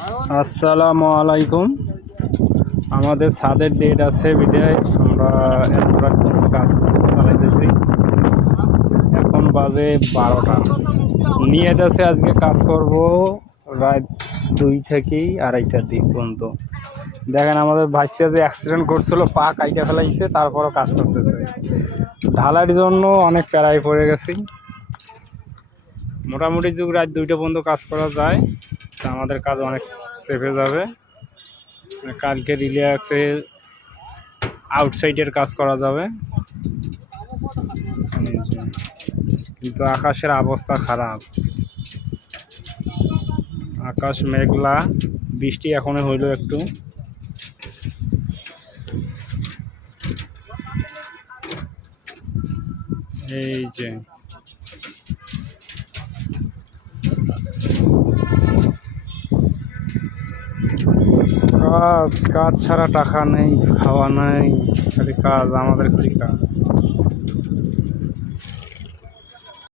আসসালামু আলাইকুম। আমাদের ছাদের ডেট আছে বিদায় আমরা কাজ চালাইতেছি। এখন বাজে 12টা। নিয়ে যাচ্ছে আজকে কাজ করব রাত 2 থেকেই 2:30টার দিক পর্যন্ত। দেখেন আমাদের ভাইসে যে অ্যাক্সিডেন্ট করছিল, পা কাইটা ফেলাইছে, তারপরও কাজ করতেছে। ঢালাইয়ের জন্য অনেক প্যারায় পড়ে গেছি। মোটামুটি যুগ রাত 2টা পর্যন্ত কাজ করা যায়, তা আমাদের কাজ অনেক সেফে যাবে। কালকে রিল্যাক্সে আউটসাইডের কাজ করা যাবে, কিন্তু আকাশের অবস্থা খারাপ। আকাশ মেঘলা, বৃষ্টি এখনো হইল একটু। এই যে কাজ কাজ ছাড়া টাকা নেই, খাওয়া নাই, খালি কাজ, আমাদের খালি কাজ।